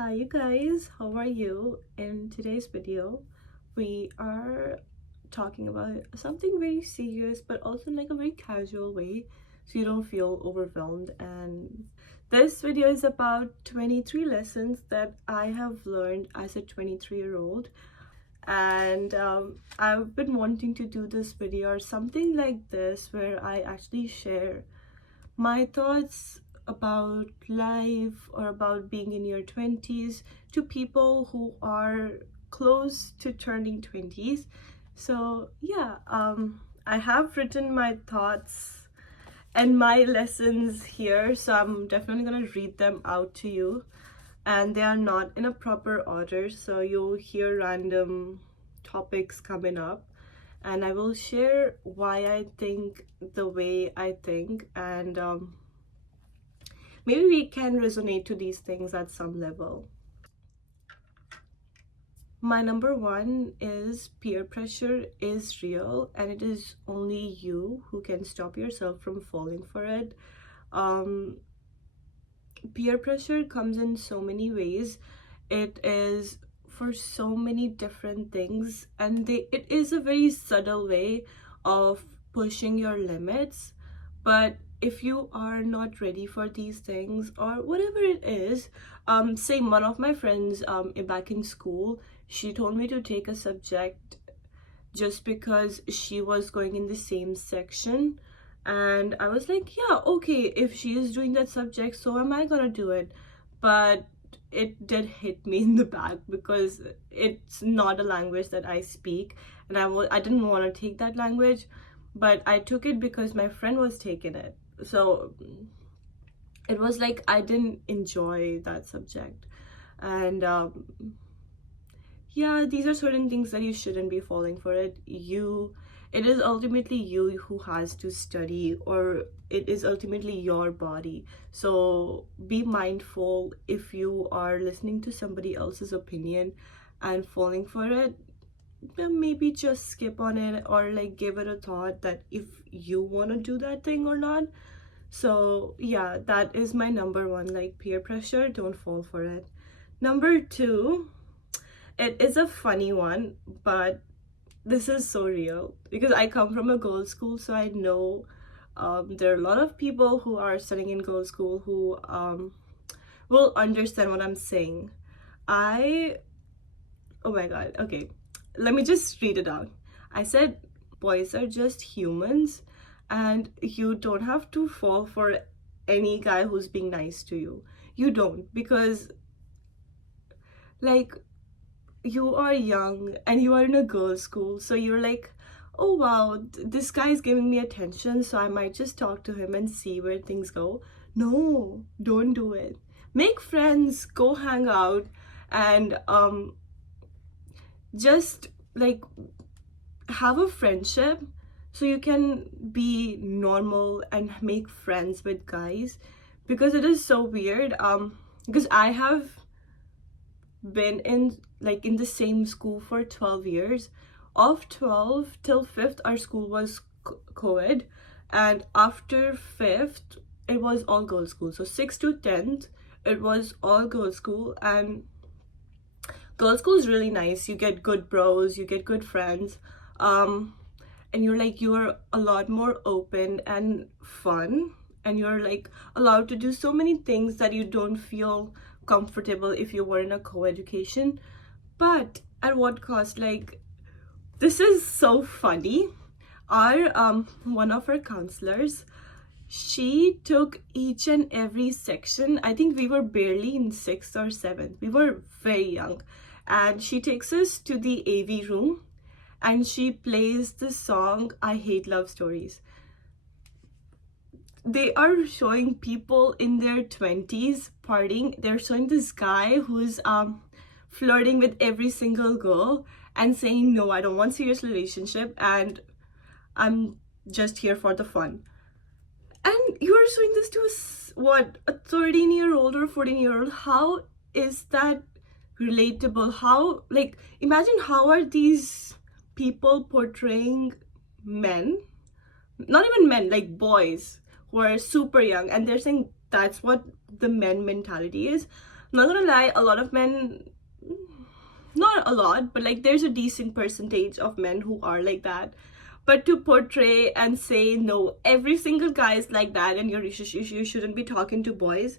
Hi you guys, how are you? In today's video, we are talking about something very serious but also in like a very casual way so you don't feel overwhelmed. And this video is about 23 lessons that I have learned as a 23-year-old. And I've been wanting to do this video or something like this where I actually share my thoughts about life or about being in your 20s to people who are close to turning 20s. So yeah, I have written my thoughts and my lessons here, so I'm definitely gonna read them out to you, and they are not in a proper order, so you'll hear random topics coming up, and I will share why I think the way I think, and maybe we can resonate to these things at some level. My number one is peer pressure is real, and it is only you who can stop yourself from falling for it. Um, Peer pressure comes in so many ways. It is for so many different things, and it is a very subtle way of pushing your limits. But if you are not ready for these things or whatever it is, say one of my friends back in school, she told me to take a subject just because she was going in the same section, and I was like, yeah, okay, if she is doing that subject, so am I gonna do it. But it did hit me in the back because it's not a language that I speak, and I didn't want to take that language, but I took it because my friend was taking it. So it was like I didn't enjoy that subject. And yeah, these are certain things that you shouldn't be falling for it. It is ultimately you who has to study, or it is ultimately your body. So be mindful if you are listening to somebody else's opinion and falling for it, then maybe just skip on it or like give it a thought that if you want to do that thing or not. So yeah, that is my number one, like peer pressure, don't fall for it. Number two, it is a funny one, but this is so real because I come from a girls' school, so I know there are a lot of people who are studying in girls' school who will understand what I'm saying. Oh my god, okay, let me just read it out. I said, boys are just humans, and you don't have to fall for any guy who's being nice to you. You don't, because like you are young and you are in a girls' school, so you're like, oh wow, this guy is giving me attention, so I might just talk to him and see where things go. No, don't do it. Make friends, go hang out, and just like have a friendship so you can be normal and make friends with guys, because it is so weird. Because I have been in the same school for 12 years. Of 12 till 5th, our school was co-ed, and after 5th it was all girls school. So 6th to 10th it was all girls school, and girls school is really nice. You get good bros, you get good friends, and you're a lot more open and fun, and you're like allowed to do so many things that you don't feel comfortable if you were in a co-education. But at what cost? Like, this is so funny. Our one of our counselors, she took each and every section. I think we were barely in 6th or 7th, we were very young, and she takes us to the AV room and she plays the song I Hate Love Stories. They are showing people in their 20s partying. They're showing this guy who's flirting with every single girl and saying, no, I don't want serious relationship and I'm just here for the fun. And you are showing this to a 13-year-old or 14-year-old. How is that relatable? How, like, imagine how are these people portraying men, not even men, like boys who are super young, and they're saying that's what the men mentality is. Not gonna lie, a lot of men, not a lot, but like there's a decent percentage of men who are like that. But to portray and say no, every single guy is like that, and you shouldn't be talking to boys.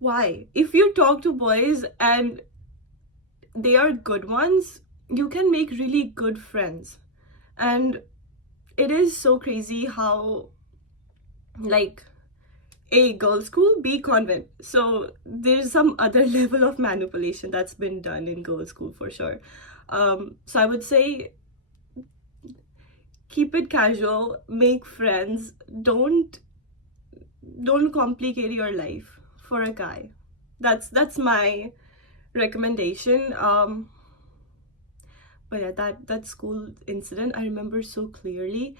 Why? If you talk to boys and they are good ones, you can make really good friends. And it is so crazy how, like, A, girls' school, B, convent. So there's some other level of manipulation that's been done in girls' school for sure. So I would say keep it casual, make friends, don't complicate your life for a guy. That's my recommendation. But yeah, that school incident I remember so clearly.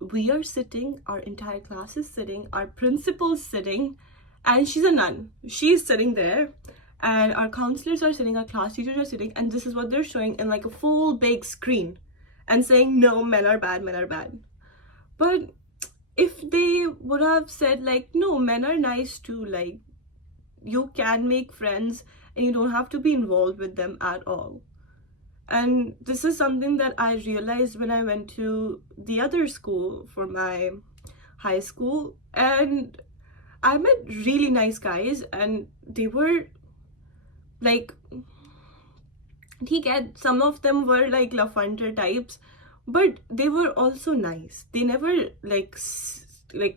We are sitting, our entire class is sitting, our principal's sitting, and she's a nun. She's sitting there, and our counselors are sitting, our class teachers are sitting, and this is what they're showing in like a full big screen and saying, no, men are bad, men are bad. But if they would have said, like, no, men are nice too, like, you can make friends and you don't have to be involved with them at all. And this is something that I realized when I went to the other school for my high school, and I met really nice guys, and they were like, he get some of them were like Lafunter types, but they were also nice. They never like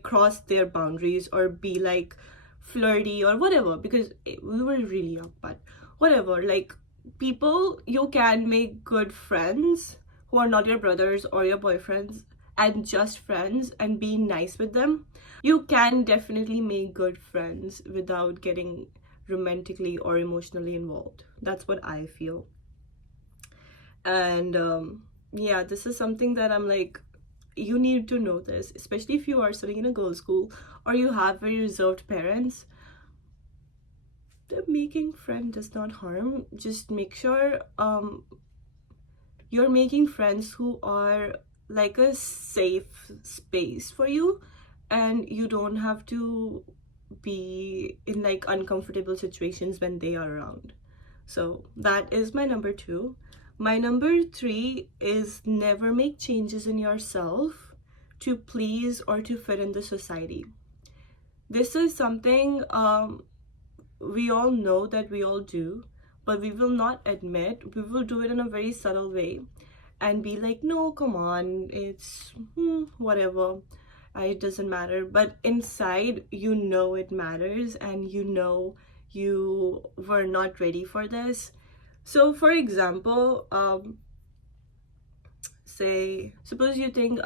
cross their boundaries or be like flirty or whatever, because we were really young. But whatever, like, people, you can make good friends who are not your brothers or your boyfriends, and just friends, and be nice with them. You can definitely make good friends without getting romantically or emotionally involved. That's what I feel. And yeah, this is something that I'm like, you need to know this, especially if you are studying in a girls' school or you have very reserved parents. Making friend does not harm. Just make sure you're making friends who are like a safe space for you, and you don't have to be in like uncomfortable situations when they are around. So that is my number 2. My number 3 is never make changes in yourself to please or to fit in the society. This is something we all know that we all do, but we will not admit. We will do it in a very subtle way and be like, no, come on, it's whatever, it doesn't matter. But inside, you know it matters, and you know you were not ready for this. So for example, say, suppose you think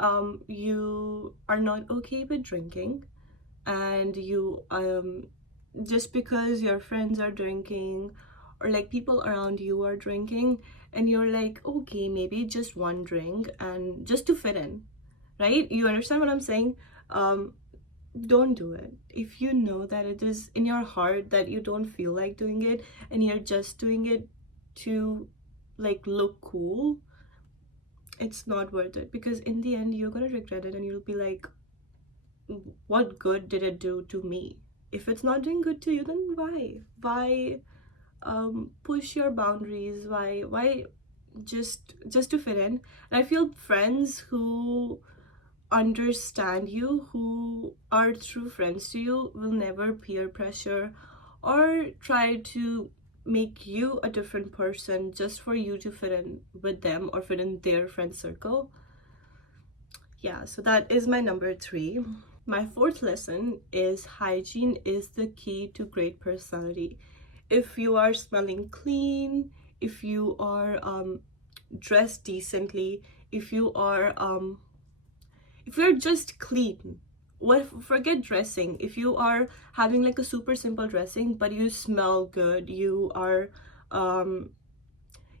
you are not okay with drinking, and you just because your friends are drinking or like people around you are drinking, and you're like, okay, maybe just one drink and just to fit in, right? You understand what I'm saying? Don't do it. If you know that it is in your heart that you don't feel like doing it, and you're just doing it to like look cool, it's not worth it, because in the end you're gonna regret it, and you'll be like, what good did it do to me? If it's not doing good to you, then why push your boundaries? Why just to fit in? And I feel friends who understand you, who are true friends to you, will never peer pressure or try to make you a different person just for you to fit in with them or fit in their friend circle. Yeah, so that is my number 3. My 4th lesson is hygiene is the key to great personality. If you are smelling clean, if you are dressed decently, if you're just clean, forget dressing. If you are having like a super simple dressing, but you smell good, you are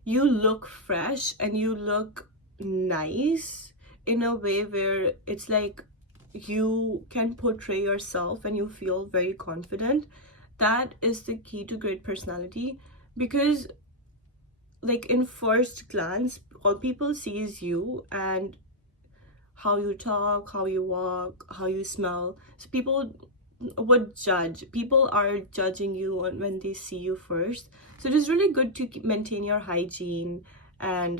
you look fresh and you look nice in a way where it's like you can portray yourself and you feel very confident, that is the key to great personality. Because like in first glance, all people see is you and how you talk, how you walk, how you smell. So people would judge. People are judging you when they see you first. So it is really good to maintain your hygiene and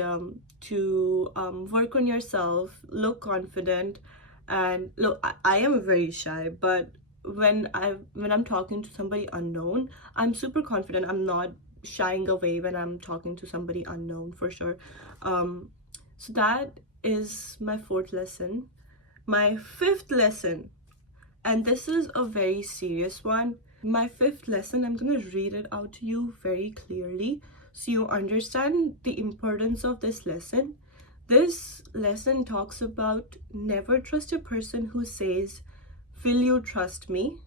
to work on yourself, look confident. And look, I am very shy, but when I'm talking to somebody unknown, I'm super confident. I'm not shying away when I'm talking to somebody unknown, for sure. So that is my fourth lesson. My fifth lesson, and this is a very serious one. My fifth lesson, I'm gonna read it out to you very clearly so you understand the importance of this lesson. This lesson talks about never trust a person who says, "Will you trust me?"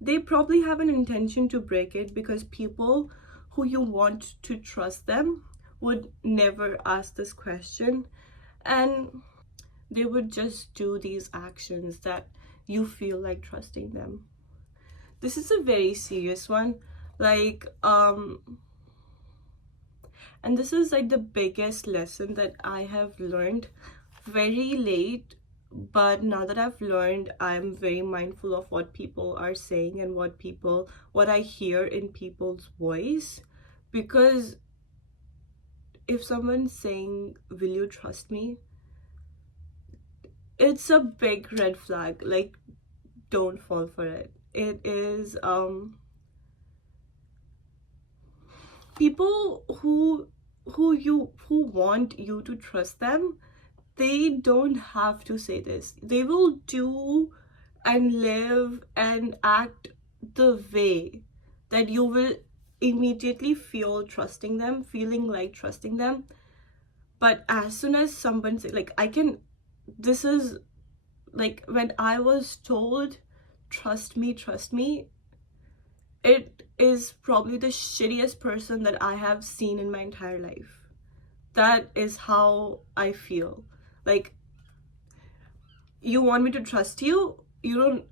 They probably have an intention to break it, because people who you want to trust them would never ask this question, and they would just do these actions that you feel like trusting them. This is a very serious one. Like, and this is like the biggest lesson that I have learned very late. But now that I've learned, I'm very mindful of what people are saying and what I hear in people's voice. Because if someone's saying, "Will you trust me?" it's a big red flag. Like, don't fall for it. It is people who want you to trust them, they don't have to say this. They will do and live and act the way that you will immediately feel trusting them, feeling like trusting them. But as soon as someone say, like, this is like when I was told, "Trust me, trust me," it is probably the shittiest person that I have seen in my entire life. That is how I feel. Like, you want me to trust you? You don't.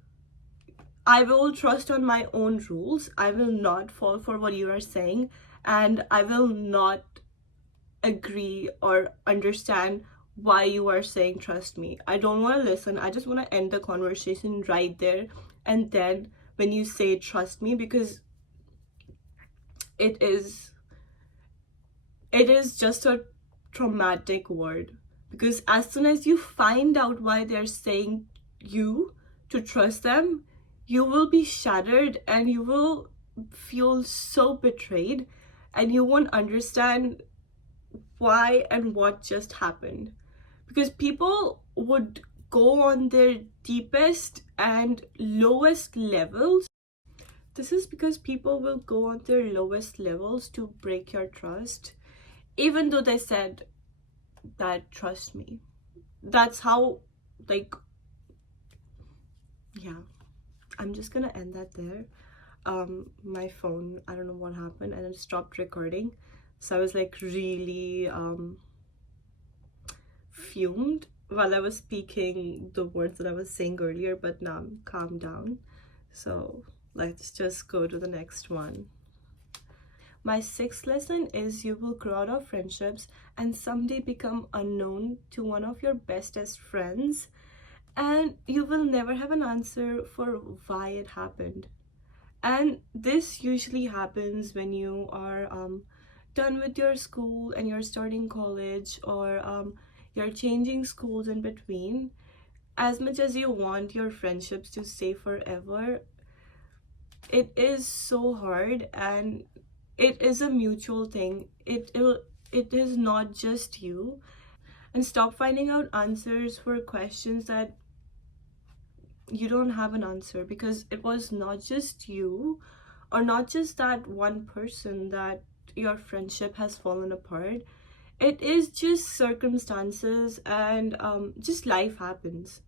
I will trust on my own rules. I will not fall for what you are saying, and I will not agree or understand why you are saying trust me. I don't want to listen. I just want to end the conversation right there and then when you say trust me, because it is just a traumatic word. Because as soon as you find out why they're saying you to trust them, you will be shattered and you will feel so betrayed, and you won't understand why and what just happened. Because people would go on their deepest and lowest levels. This is because people will go on their lowest levels to break your trust, even though they said that trust me. That's how, like, yeah, I'm just gonna end that there. My phone, I don't know what happened, and it stopped recording. So I was like really fumed while I was speaking the words that I was saying earlier, but now I'm calmed down. So let's just go to the next one. My sixth lesson is you will grow out of friendships and someday become unknown to one of your bestest friends, and you will never have an answer for why it happened. And this usually happens when you are done with your school and you're starting college, or you're changing schools in between. As much as you want your friendships to stay forever, it is so hard, and it is a mutual thing. It is not just you. And stop finding out answers for questions that you don't have an answer, because it was not just you or not just that one person that your friendship has fallen apart. It is just circumstances, and just life happens.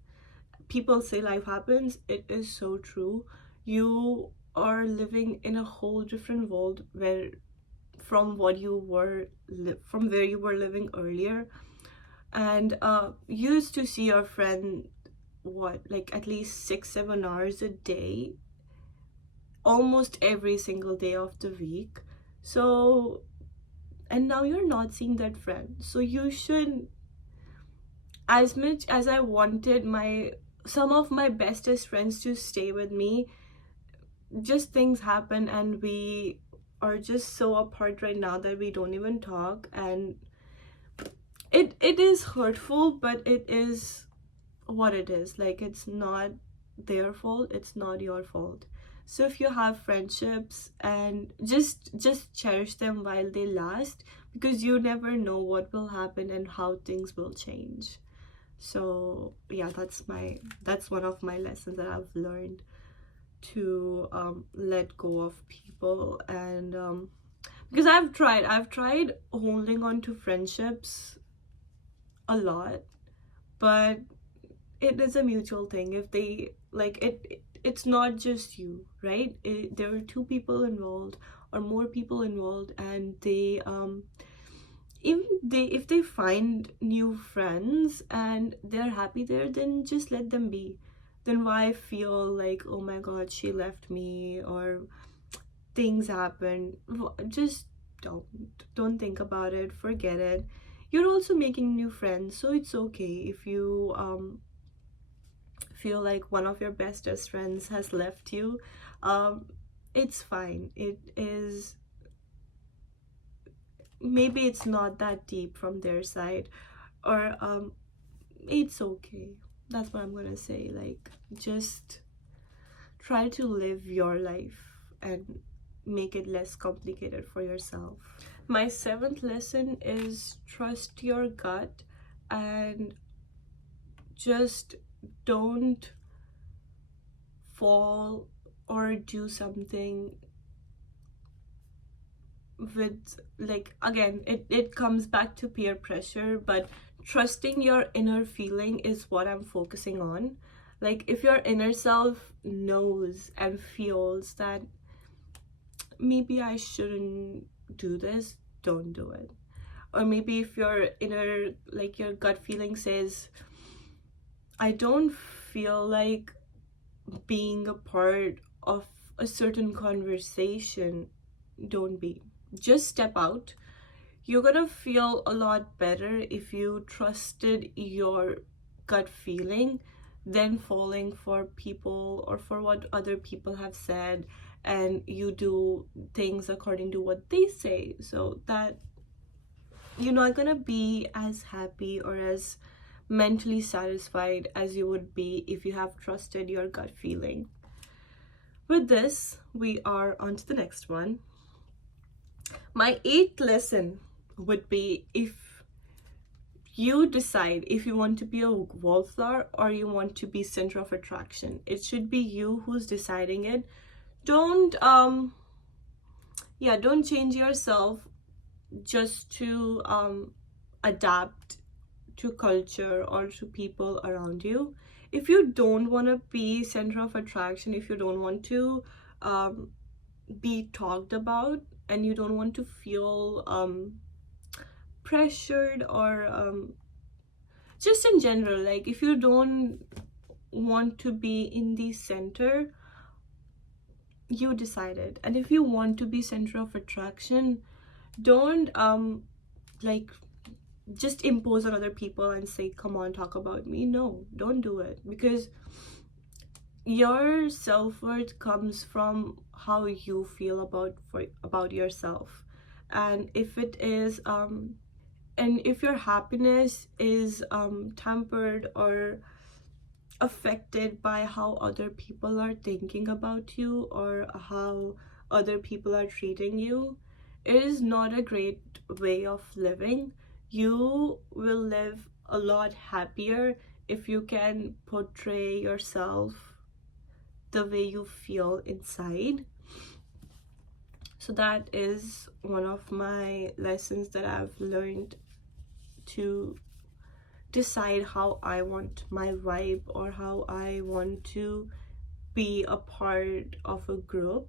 People say life happens. It is so true. You are living in a whole different world from where you were living earlier. And you used to see your friend, what, like at least 6-7 hours a day, almost every single day of the week. So, and now you're not seeing that friend. So you should, as much as I wanted some of my bestest friends to stay with me, just things happen and we are just so apart right now that we don't even talk, and it is hurtful, but it is what it is. Like, it's not their fault, it's not your fault. So if you have friendships, and just cherish them while they last, because you never know what will happen and how things will change. So yeah, that's one of my lessons that I've learned, to let go of people. And because I've tried holding on to friendships a lot, but it is a mutual thing. If they like it's not just you, right? There are two people involved or more people involved, and they even they if they find new friends and they're happy there, then just let them be. Then why feel like, oh my god, she left me, or things happen? Just don't think about it, forget it. You're also making new friends, so it's okay if you feel like one of your bestest friends has left you. um it's fine. It is, maybe it's not that deep from their side, or it's okay. That's what I'm gonna say. Like, just try to live your life and make it less complicated for yourself. My seventh lesson is trust your gut, and just don't fall or do something with, like, again, it comes back to peer pressure, but trusting your inner feeling is what I'm focusing on. Like, if your inner self knows and feels that maybe I shouldn't do this, don't do it. Or maybe if your inner, like, your gut feeling says, I don't feel like being a part of a certain conversation, don't be. Just step out. You're gonna feel a lot better if you trusted your gut feeling than falling for people or for what other people have said, and you do things according to what they say, so that you're not gonna be as happy or as mentally satisfied as you would be if you have trusted your gut feeling. With this, we are on to the next one. My eighth lesson would be, if you decide if you want to be a wallflower or you want to be center of attraction, it should be you who's deciding it. Don't don't change yourself just to adapt to culture or to people around you. If you don't want to be center of attraction, if you don't want to be talked about, and you don't want to feel pressured, or just in general, like, if you don't want to be in the center, you decided. And if you want to be center of attraction, don't like just impose on other people and say, come on, talk about me. No, don't do it, because your self-worth comes from how you feel about yourself. And if it is and if your happiness is tempered or affected by how other people are thinking about you, or how other people are treating you, it is not a great way of living. You will live a lot happier if you can portray yourself the way you feel inside. So that is one of my lessons that I've learned, to decide how I want my vibe or how I want to be a part of a group.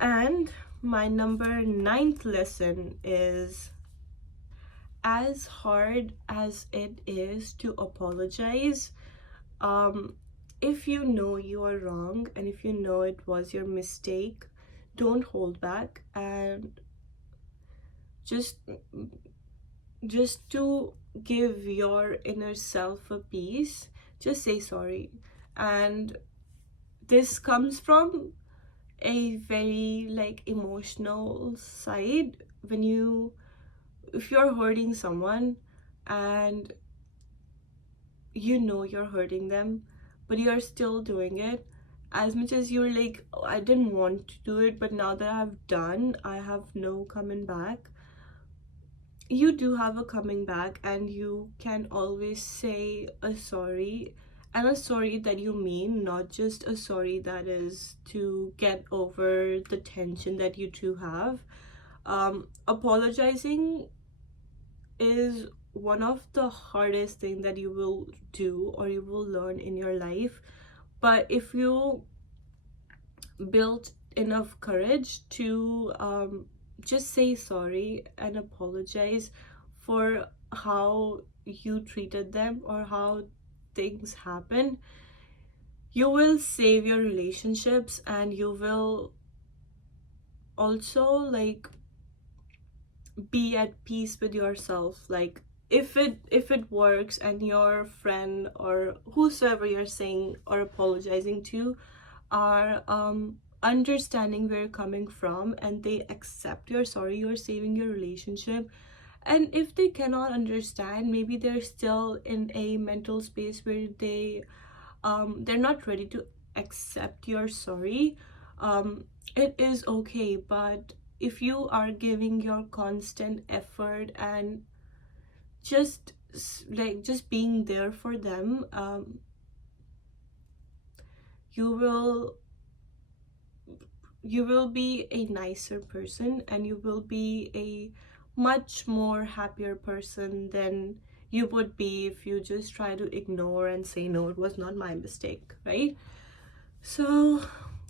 And my number ninth lesson is, as hard as it is to apologize, if you know you are wrong and if you know it was your mistake, don't hold back, and just to give your inner self a peace, just say sorry. And this comes from a very like emotional side when if you're hurting someone and you know you're hurting them, but you're still doing it. As much as you're like, "Oh, I didn't want to do it, but now that I've done, I have no coming back." You do have a coming back, and you can always say a sorry, and a sorry that you mean, not just a sorry that is to get over the tension that you two have. Apologizing is one of the hardest thing that you will do or you will learn in your life. But if you build enough courage to just say sorry and apologize for how you treated them or how things happen, you will save your relationships, and you will also like be at peace with yourself. Like if it works and your friend or whosoever you're saying or apologizing to are understanding where you're coming from and they accept you're sorry, you're saving your relationship. And if they cannot understand, maybe they're still in a mental space where they're not ready to accept you're sorry. It is okay, but if you are giving your constant effort and just being there for them, you will be a nicer person, and you will be a much more happier person than you would be if you just try to ignore and say, no, it was not my mistake, right? So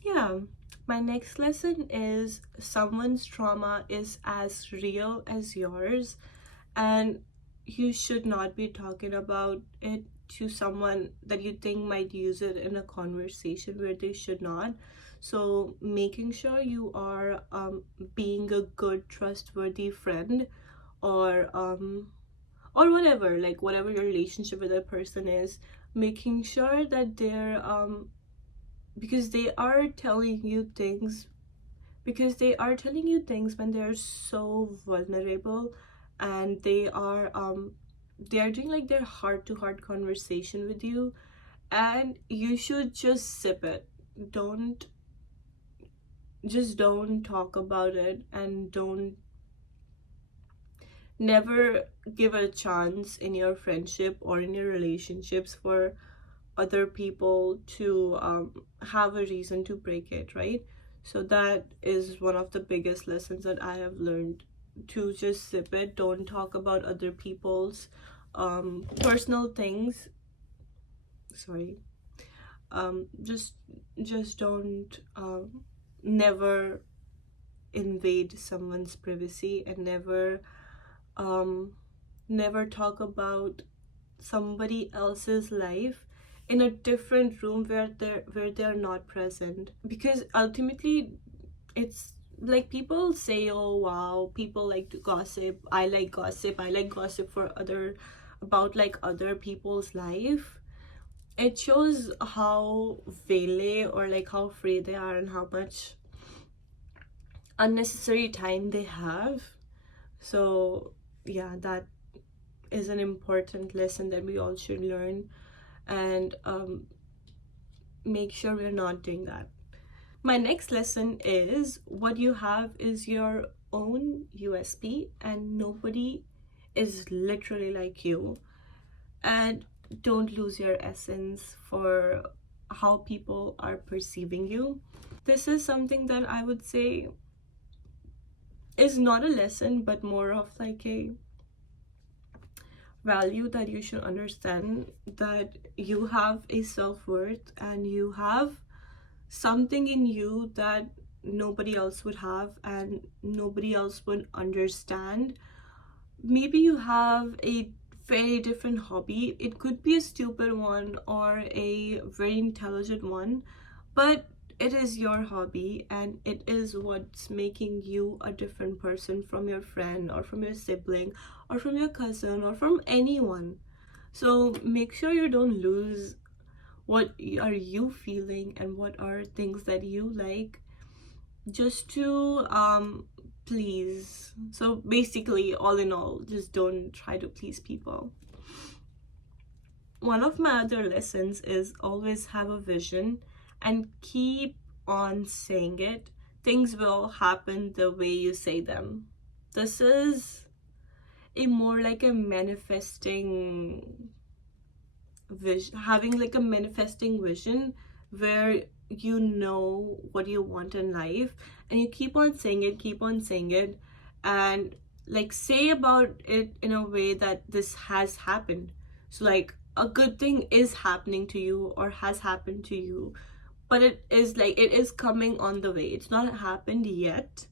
yeah, my next lesson is someone's trauma is as real as yours, and you should not be talking about it to someone that you think might use it in a conversation where they should not. So making sure you are being a good trustworthy friend, or whatever, like whatever your relationship with that person is, making sure that they're because they are telling you things when they're so vulnerable, and they are doing like their heart to heart conversation with you, and you should just sip it. Don't don't talk about it, and don't never give a chance in your friendship or in your relationships for other people to have a reason to break it, right? So that is one of the biggest lessons that I have learned, to just sip it. Don't talk about other people's personal things. Sorry. Just don't never invade someone's privacy, and um never talk about somebody else's life in a different room where they're not present. Because ultimately, it's like people say, oh wow, people like to gossip. I like gossip for other about like other people's life. It shows how vele or like how free they are, and how much unnecessary time they have. So yeah, that is an important lesson that we all should learn, and make sure we're not doing that. My next lesson is, what you have is your own USP, and nobody is literally like you. And don't lose your essence for how people are perceiving you. This is something that I would say is not a lesson, but more of like a value that you should understand, that you have a self-worth, and you have something in you that nobody else would have, and nobody else would understand. Maybe you have a very different hobby. It could be a stupid one or a very intelligent one, but it is your hobby, and it is what's making you a different person from your friend or from your sibling or from your cousin or from anyone. So make sure you don't lose what are you feeling and what are things that you like, just to please. So basically, all in all, just don't try to please people. One of my other lessons is always have a vision and keep on saying it. Things will happen the way you say them. This is a more like a manifesting vision, having like a manifesting vision where you know what you want in life and you keep on saying it, and like say about it in a way that this has happened. So like a good thing is happening to you or has happened to you, but it is like it is coming on the way. It's not happened yet,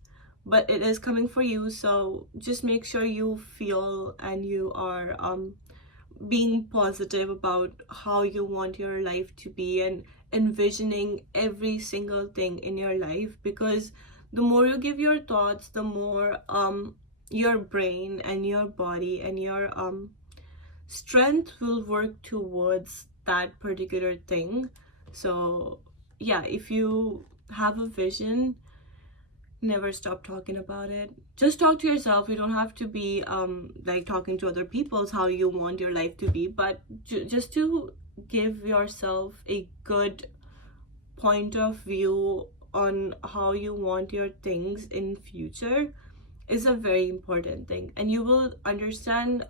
but it is coming for you. So just make sure you feel and you are being positive about how you want your life to be and envisioning every single thing in your life, because the more you give your thoughts, the more your brain and your body and your strength will work towards that particular thing. So yeah, if you have a vision, never stop talking about it. Just talk to yourself. You don't have to be like talking to other people's how you want your life to be, but just to give yourself a good point of view on how you want your things in future is a very important thing. And you will understand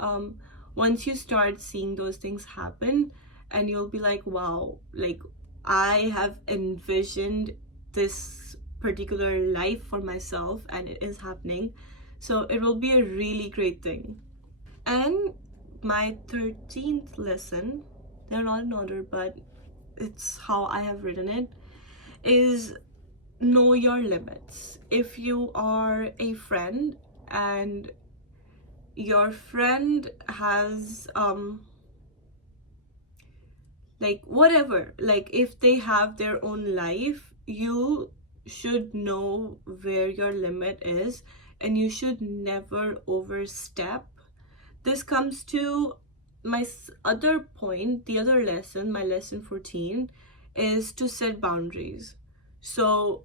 once you start seeing those things happen, and you'll be like, wow, like I have envisioned this particular life for myself and it is happening. So it will be a really great thing. And my 13th lesson, they're not in order, but it's how I have written it, is know your limits. If you are a friend and your friend has like whatever, like if they have their own life, you should know where your limit is and you should never overstep. This comes to my other point, the other lesson, my lesson 14, is to set boundaries. So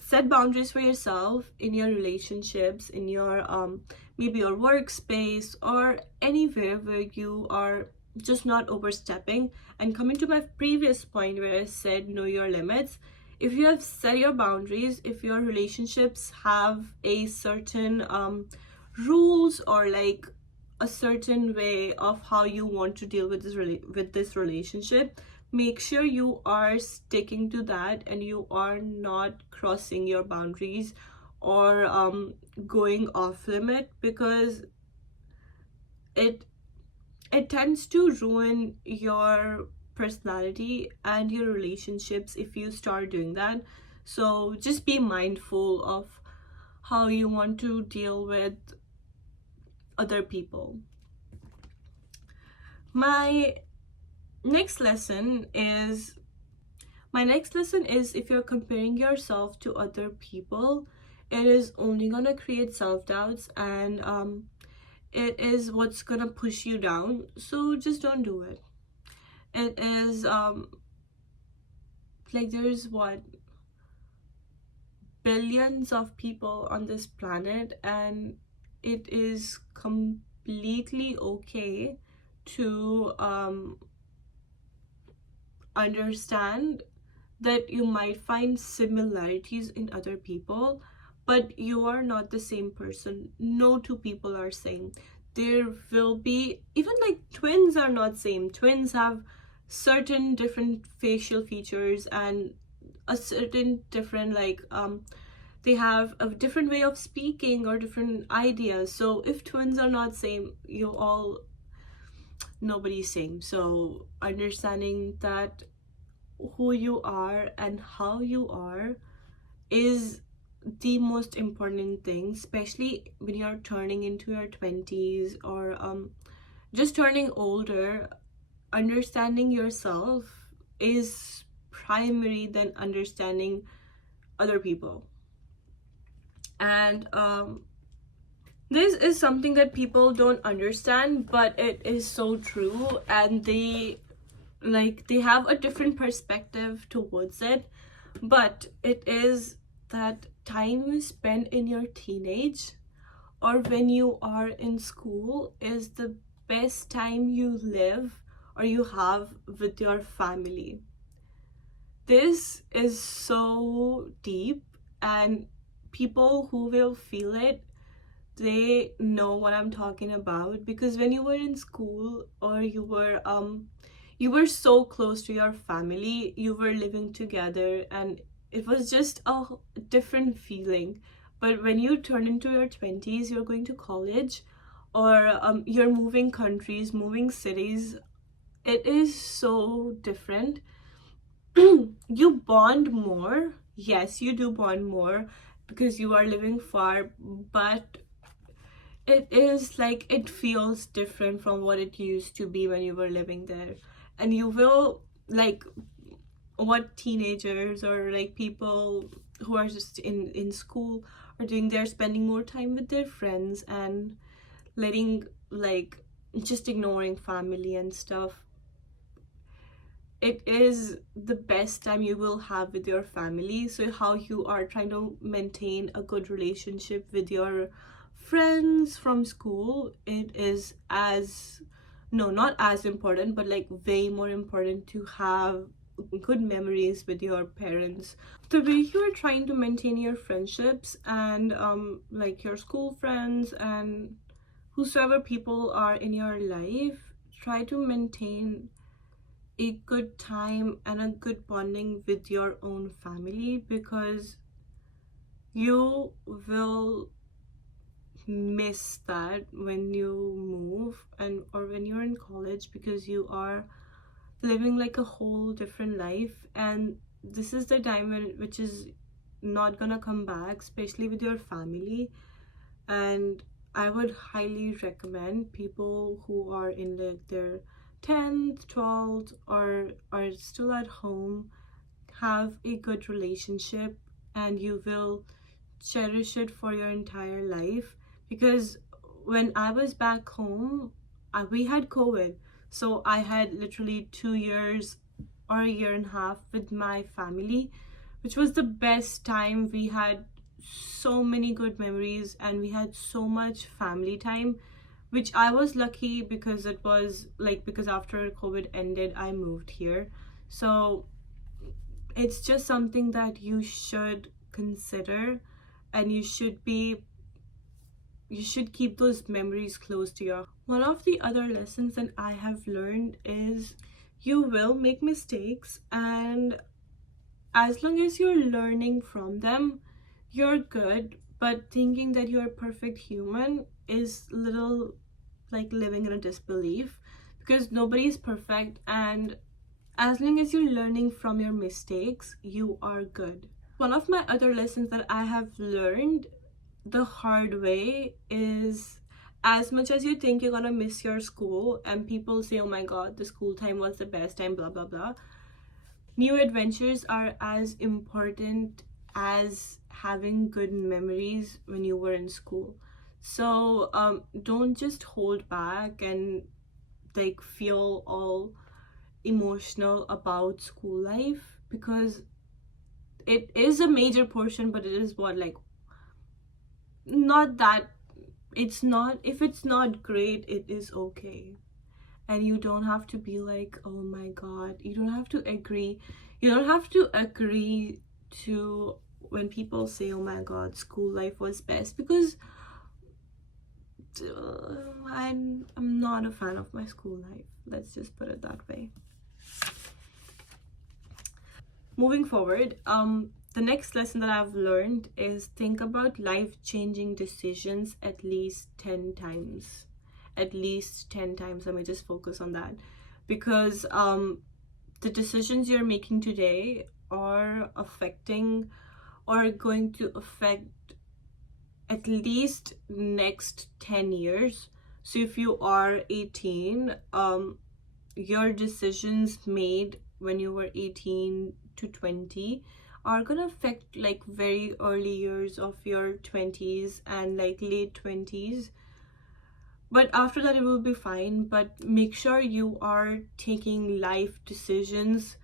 set boundaries for yourself in your relationships, in your maybe your workspace or anywhere where you are just not overstepping. And coming to my previous point where I said know your limits, if you have set your boundaries, if your relationships have a certain rules or like a certain way of how you want to deal with this relationship, make sure you are sticking to that and you are not crossing your boundaries or going off limit, because it tends to ruin your personality and your relationships if you start doing that. So just be mindful of how you want to deal with other people. My next lesson is if you're comparing yourself to other people, it is only gonna create self-doubts and it is what's gonna push you down. So just don't do it. It is like there's what, billions of people on this planet, and it is completely okay to understand that you might find similarities in other people, but you are not the same person. No two people are same. There will be, even like twins are not same. Twins have certain different facial features and a certain different like they have a different way of speaking or different ideas. So if twins are not same, you all, nobody's same. So understanding that who you are and how you are is the most important thing, especially when you're turning into your 20s or just turning older. Understanding yourself is primary than understanding other people. And this is something that people don't understand, but it is so true, and they have a different perspective towards it, but it is that time you spend in your teenage or when you are in school is the best time you live or you have with your family. This is so deep, and people who will feel it, they know what I'm talking about, because when you were in school or you were so close to your family, you were living together, and it was just a different feeling. But when you turn into your 20s, you're going to college, or you're moving countries, moving cities, it is so different. You bond more. Yes, you do bond more because you are living far, but it is like it feels different from what it used to be when you were living there. And you will, like, what teenagers or like people who are just in school are doing, they're spending more time with their friends and letting, like, just ignoring family and stuff. It is the best time you will have with your family. So how you are trying to maintain a good relationship with your friends from school, it is as, no, not as important, but like way more important to have good memories with your parents. The way you are trying to maintain your friendships and like your school friends and whosoever people are in your life, try to maintain a good time and a good bonding with your own family, because you will miss that when you move and or when you're in college, because you are living like a whole different life, and this is the time which is not gonna come back, especially with your family. And I would highly recommend people who are in like their 10th, 12th, or are still at home, have a good relationship, and you will cherish it for your entire life. Because when I was back home, we had COVID, so I had literally 2 years or a year and a half with my family, which was the best time. We had so many good memories and we had so much family time, which I was lucky because it was like, because after COVID ended, I moved here. So it's just something that you should consider, and you should keep those memories close to your. One of the other lessons that I have learned is you will make mistakes, and as long as you're learning from them, you're good. But thinking that you're a perfect human is little like living in a disbelief, because nobody's perfect, and as long as you're learning from your mistakes, you are good. One of my other lessons that I have learned the hard way is, as much as you think you're gonna miss your school and people say, oh my god, the school time was the best time, blah blah blah, new adventures are as important as having good memories when you were in school. So don't just hold back and like feel all emotional about school life, because it is a major portion, but it is what, like, not that, it's not, if it's not great, it is okay. And you don't have to be like, oh my god, you don't have to agree to when people say, oh my god, school life was best, because I'm not a fan of my school life, let's just put it that way. Moving forward, the next lesson that I've learned is think about life-changing decisions at least 10 times. At least 10 times. Let me just focus on that. Because the decisions you're making today are affecting or going to affect at least next 10 years. So if you are 18, your decisions made when you were 18 to 20 are gonna affect like very early years of your 20s and like late 20s, but after that it will be fine. But make sure you are taking life decisions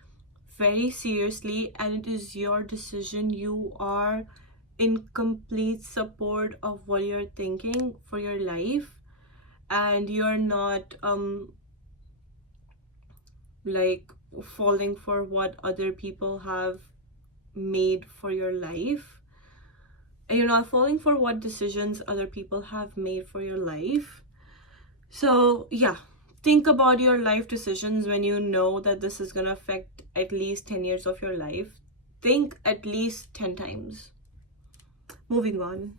very seriously and it is your decision. You are in complete support of what you're thinking for your life, and you're not like falling for what other people have made for your life, and you're not falling for what decisions other people have made for your life. So yeah, think about your life decisions when you know that this is going to affect at least 10 years of your life. Think at least 10 times. Moving on.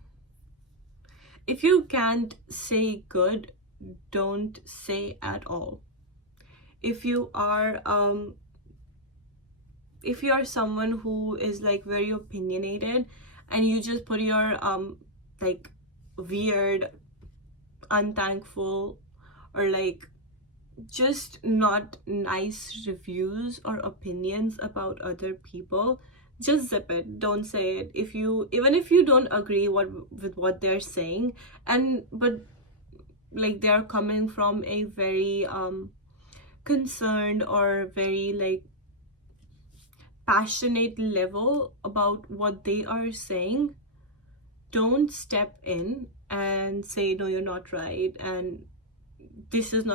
If you can't say good, don't say at all. If you are someone who is like very opinionated and you just put your like weird, unthankful, or like just not nice reviews or opinions about other people, just zip it. Don't say it. Even if you don't agree with what they're saying, but like they're coming from a very concerned or very like passionate level about what they are saying, don't step in and say no, you're not right, and this is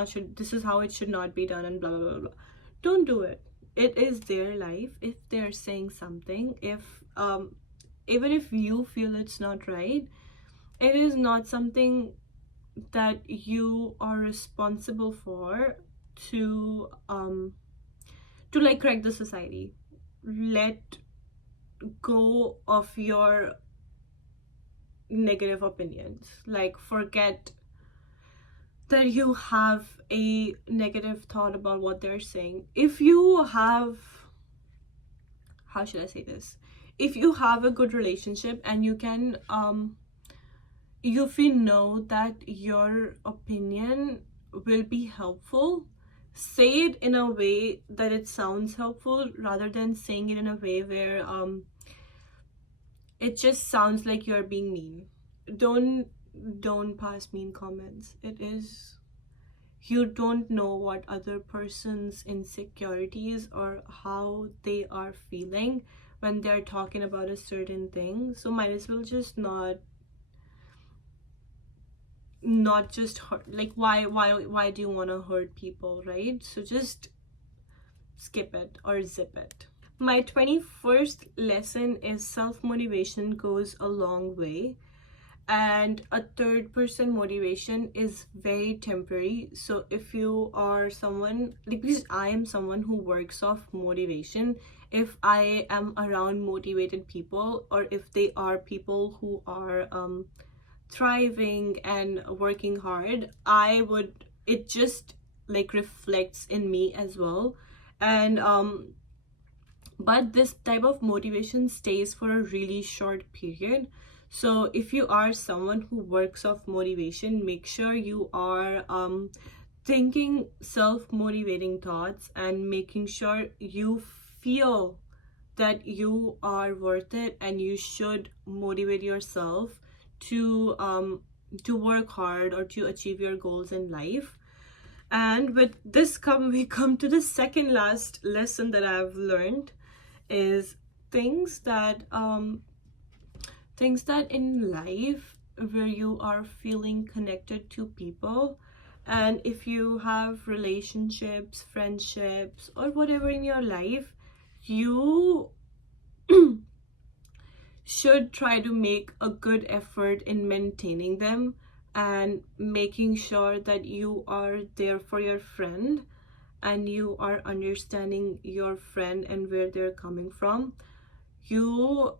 how it should not be done, and blah blah blah blah. Don't do it. It is their life. If they're saying something, if even if you feel it's not right, it is not something that you are responsible for to like correct the society. Let go of your negative opinions. Like, forget that you have a negative thought about what they're saying. If you have, how should I say this, if you have a good relationship and you can if you know that your opinion will be helpful, say it in a way that it sounds helpful rather than saying it in a way where it just sounds like you're being mean. Don't pass mean comments. It is, you don't know what other person's insecurities or how they are feeling when they're talking about a certain thing, so might as well just not just hurt. Like, why do you want to hurt people, right? So just skip it or zip it. My 21st lesson is self-motivation goes a long way, and a third person motivation is very temporary. So if you are someone like, because I am someone who works off motivation, if I am around motivated people, or if they are people who are thriving and working hard, it just like reflects in me as well. And but this type of motivation stays for a really short period. So if you are someone who works off motivation, make sure you are thinking self-motivating thoughts and making sure you feel that you are worth it and you should motivate yourself to work hard or to achieve your goals in life. And with this we come to the second last lesson that I've learned, is things that in life where you are feeling connected to people, and if you have relationships, friendships, or whatever in your life, you should try to make a good effort in maintaining them and making sure that you are there for your friend and you are understanding your friend and where they're coming from. You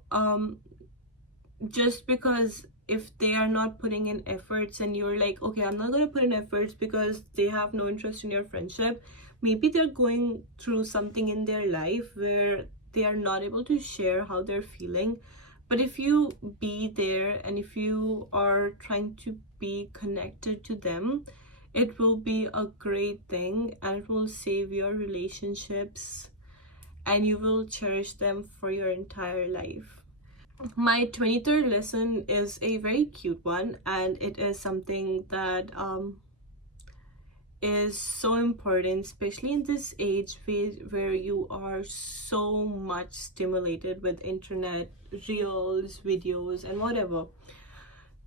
just because if they are not putting in efforts and you're like, okay, I'm not going to put in efforts because they have no interest in your friendship, maybe they're going through something in their life where they are not able to share how they're feeling. But if you be there and if you are trying to be connected to them, it will be a great thing and it will save your relationships and you will cherish them for your entire life. My 23rd lesson is a very cute one, and it is something that is so important, especially in this age where you are so much stimulated with internet, reels, videos, and whatever.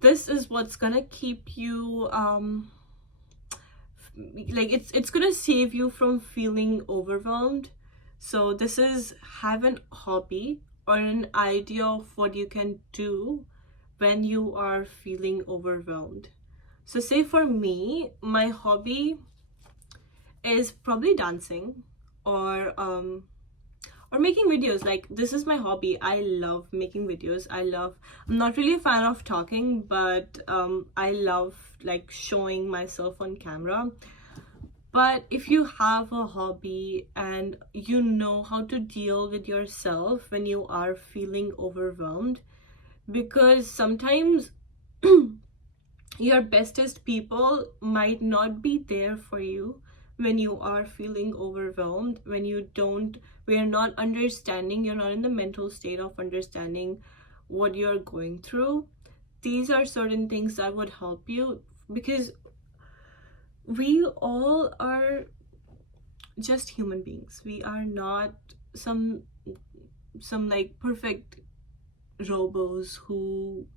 This is what's gonna keep you like it's gonna save you from feeling overwhelmed. So this is, have an hobby or an idea of what you can do when you are feeling overwhelmed. So say for me, my hobby is probably dancing, or making videos. Like, this is my hobby. I love making videos. I'm not really a fan of talking, but I love like showing myself on camera. But if you have a hobby and you know how to deal with yourself when you are feeling overwhelmed, because sometimes your bestest people might not be there for you when you are feeling overwhelmed, when you're not understanding, you're not in the mental state of understanding what you're going through. These are certain things that would help you, because we all are just human beings. We are not some like perfect robots who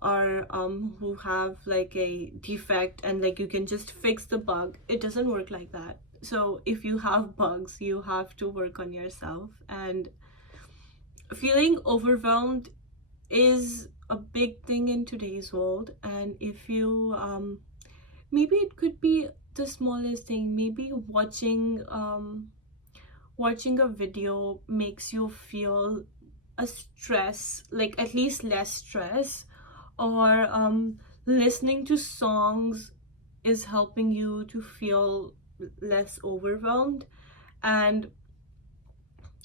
have like a defect and like you can just fix the bug. It doesn't work like that. So if you have bugs, you have to work on yourself. And feeling overwhelmed is a big thing in today's world. And if you maybe it could be the smallest thing. Maybe watching a video makes you feel a stress, like at least less stress, or listening to songs is helping you to feel less overwhelmed. And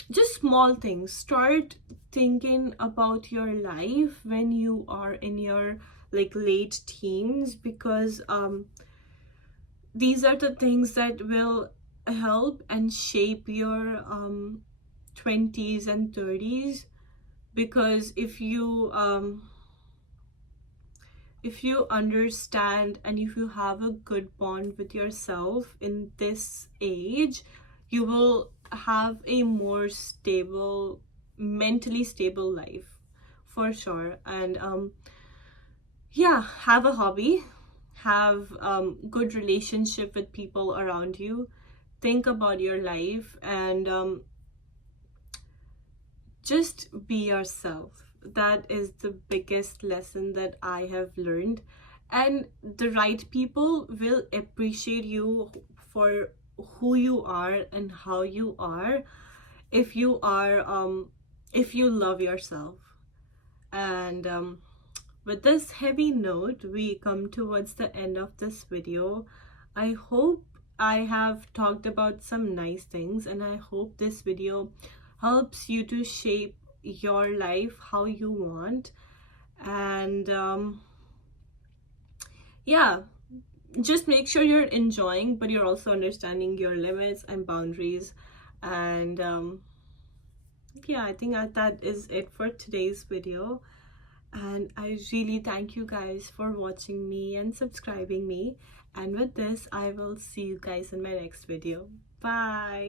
just small things. Start thinking about your life when you are in your like late teens, because these are the things that will help and shape your 20s and 30s. Because if you understand and if you have a good bond with yourself in this age, you will have a more stable, mentally stable life for sure. And yeah, have a hobby, have good relationship with people around you, think about your life, and just be yourself. That is the biggest lesson that I have learned. And the right people will appreciate you for who you are and how you are, if you are if you love yourself. And with this heavy note, we come towards the end of this video. I hope I have talked about some nice things, and I hope this video helps you to shape your life how you want. And yeah, just make sure you're enjoying, but you're also understanding your limits and boundaries. And yeah, I think that is it for today's video. And I really thank you guys for watching me and subscribing me. And with this, I will see you guys in my next video. Bye.